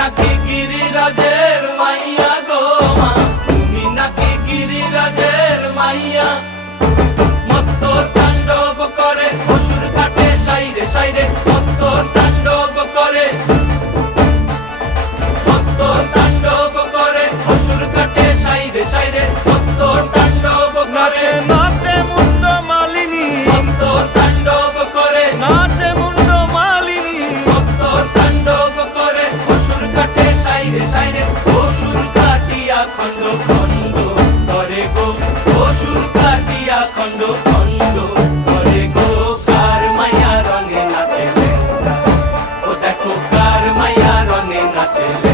নাকি গিরিরাজের মাইয়া গো মা, তুমি নাকি গিরিরাজের মাইয়া। মত্ত তাণ্ডব করে অসুর কাটে সাইরে সাইরে, মত্ত তাণ্ডব করে, মত্ত তাণ্ডব করে অসুর কাটে সাইরে সাইরে, মত্ত তাণ্ডব করে। নাচে মুন্ড মালিনী, মত্ত তাণ্ডব করে, নাচে মুন্ড মালিনী, মত্ত তাণ্ডব করে অসুর কাটে সাইরে সাইরে, অসুর কাটিয়া খণ্ড খণ্ড করে গো, অসুর কাটিয়া খণ্ড খণ্ড করে গো। কার মায়া রঙে নাচে লেঙ্গা, ও দেখো কার মায়া রঙে নাচে লেঙ্গা।